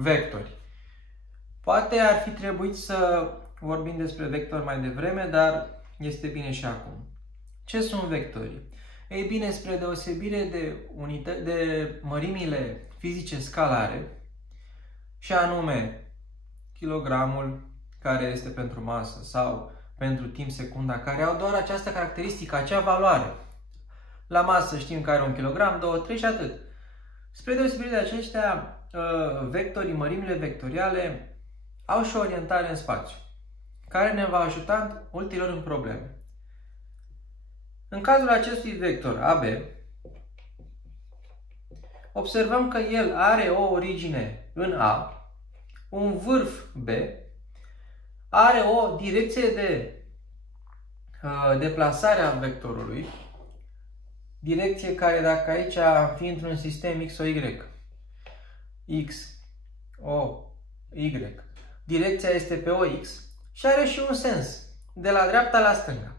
Vectori. Poate ar fi trebuit să vorbim despre vectori mai devreme, dar este bine și acum. Ce sunt vectorii? Ei bine, spre deosebire de mărimile fizice scalare, și anume kilogramul, care este pentru masă, sau pentru timp secunda, care au doar această caracteristică, acea valoare. La masă știm că are 1 kg, 2, 3 și atât. Spre deosebire de aceștia, vectorii, mărimile vectoriale, au și o orientare în spațiu, care ne va ajuta ulterior în probleme. În cazul acestui vector AB, observăm că el are o origine în A, un vârf B, are o direcție de deplasare a vectorului, direcție care, dacă aici am fi într-un sistem X, O, Y, X, O, Y, direcția este pe OX și are și un sens, de la dreapta la stânga.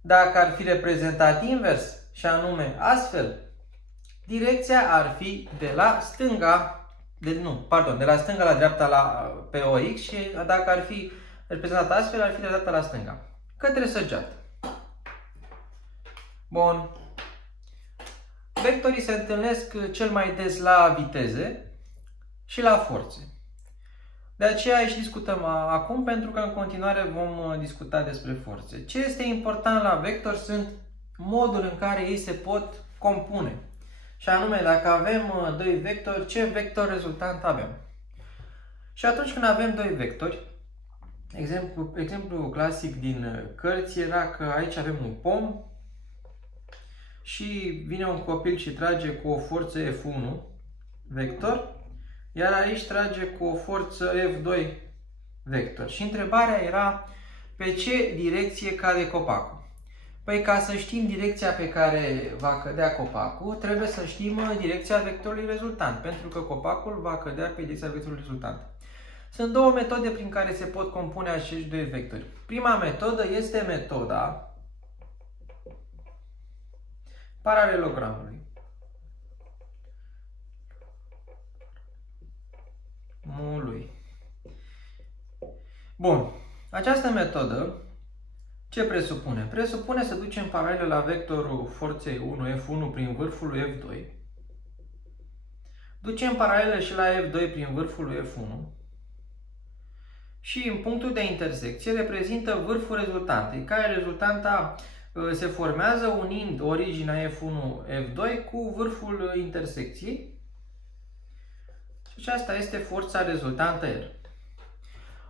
Dacă ar fi reprezentat invers, și anume astfel, direcția ar fi de la stânga, de la stânga la dreapta pe OX, și dacă ar fi reprezentat astfel, ar fi de la dreapta la stânga, către săgeată. Bun. Vectorii se întâlnesc cel mai des la viteze și la forțe. De aceea aici discutăm acum, pentru că în continuare vom discuta despre forțe. Ce este important la vectori sunt modul în care ei se pot compune. Și anume, dacă avem doi vectori, ce vector rezultant avem? Și atunci când avem doi vectori, exemplu clasic din cărți era că aici avem un pom și vine un copil și trage cu o forță F1 vector, iar aici trage cu o forță F2 vector. Și întrebarea era pe ce direcție cade copacul. Păi ca să știm direcția pe care va cădea copacul, trebuie să știm direcția vectorului rezultant, pentru că copacul va cădea pe direcția vectorului rezultant. Sunt două metode prin care se pot compune acești doi vectori. Prima metodă este metoda paralelogramului. Bun. Această metodă ce presupune? Presupune să ducem paralele la vectorul forței 1, F1 prin vârful lui F2. Ducem paralele și la F2 prin vârful lui F1. Și în punctul de intersecție reprezintă vârful rezultantei, care rezultanta se formează unind originea F1-F2 cu vârful intersecției. Și aceasta este forța rezultantă R.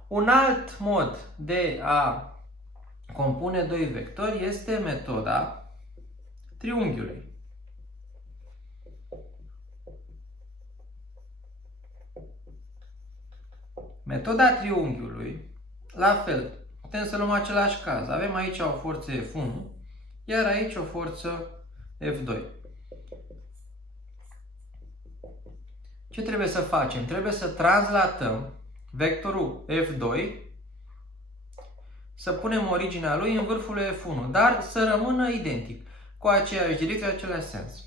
Un alt mod de a compune doi vectori este metoda triunghiului. Metoda triunghiului, la fel, putem să luăm același caz. Avem aici o forță F1, iar aici o forță F2. Ce trebuie să facem? Trebuie să translatăm vectorul F2, să punem originea lui în vârful F1, dar să rămână identic, cu aceeași direcție, același sens.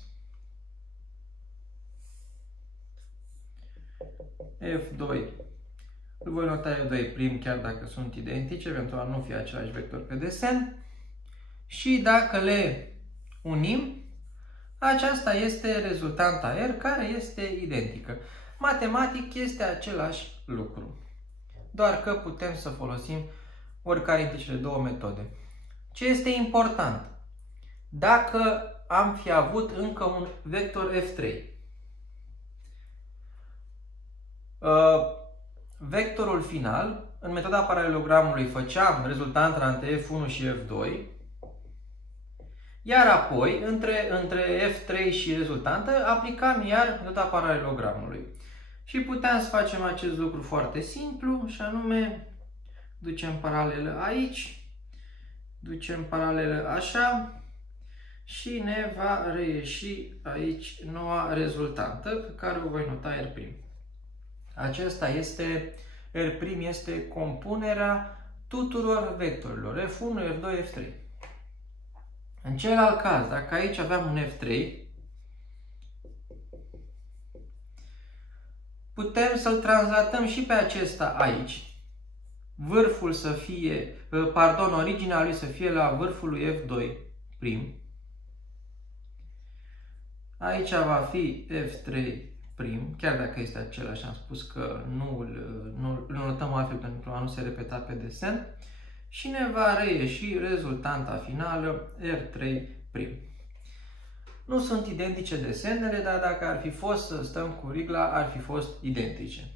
F2. Îl voi nota F2', chiar dacă sunt identice, pentru a nu fi același vector pe desen. Și dacă le unim, aceasta este rezultanta R, care este identică. Matematic este același lucru, doar că putem să folosim oricare dintre cele două metode. Ce este important? Dacă am fi avut încă un vector F3, vectorul final, în metoda paralelogramului făceam rezultanta între F1 și F2, iar apoi, între F3 și rezultantă, aplicam iar metoda paralelogramului. Și puteam să facem acest lucru foarte simplu, și anume, ducem paralelă aici, ducem paralelă așa și ne va reieși aici noua rezultantă, pe care o voi nota R'. Acesta este, R' este compunerea tuturor vectorilor, F1, F2, F3. În celălalt caz, dacă aici aveam un F3, putem să-l translatăm și pe acesta aici. Vârful să fie, originea lui să fie la vârful lui F2'. Aici va fi F3', chiar dacă este același, am spus că nu notăm altfel pentru a nu se repeta pe desen. Și ne va reieși rezultanta finală R3'. Nu sunt identice desenele, dar dacă ar fi fost să stăm cu rigla, ar fi fost identice.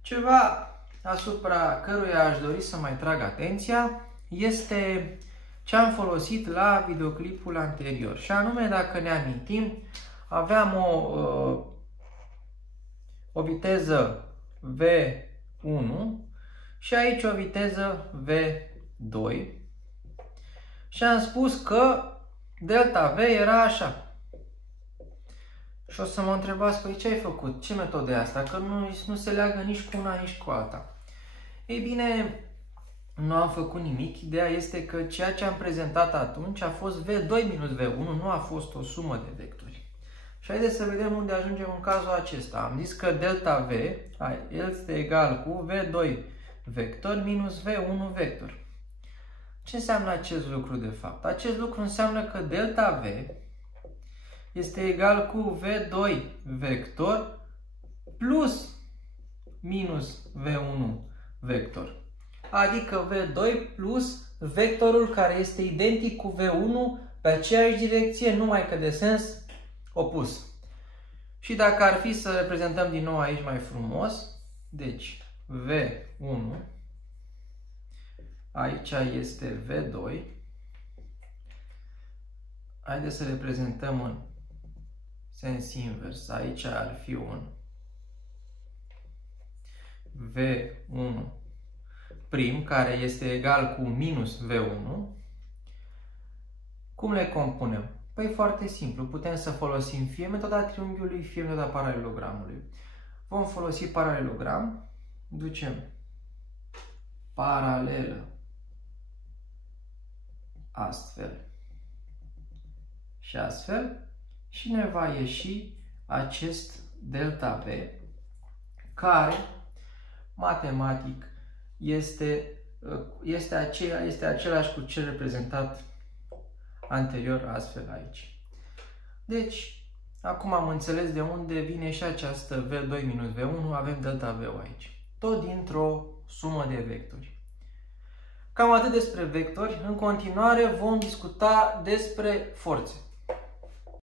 Ceva asupra căruia aș dori să mai trag atenția este ce am folosit la videoclipul anterior. Și anume, dacă ne amintim, aveam o viteză V1 și aici o viteză V2 și am spus că delta V era așa. Și o să mă întrebați, păi ce ai făcut? Ce metodă e asta? Că nu se leagă nici cu una, nici cu alta. Ei bine, nu am făcut nimic. Ideea este că ceea ce am prezentat atunci a fost V2 minus V1, nu a fost o sumă de vectori. Și haideți să vedem unde ajungem în cazul acesta. Am zis că delta V este egal cu V2 vector minus V1 vector. Ce înseamnă acest lucru de fapt? Acest lucru înseamnă că delta V este egal cu V2 vector plus minus V1 vector. Adică V2 plus vectorul care este identic cu V1 pe aceeași direcție, numai că de sens opus. Și dacă ar fi să reprezentăm din nou aici mai frumos, deci V1, aici este V2, haideți să reprezentăm în sens invers, aici ar fi un V1 prim, care este egal cu minus V1. Cum le compunem? Păi foarte simplu, putem să folosim fie metoda triunghiului, fie metoda paralelogramului. Vom folosi paralelogram, ducem paralelă astfel și astfel și ne va ieși acest delta V care matematic este același cu cel reprezentat anterior astfel aici. Deci, acum am înțeles de unde vine și această V2 minus V1, avem delta V aici. Tot dintr-o sumă de vectori. Cam atât despre vectori. În continuare vom discuta despre forțe.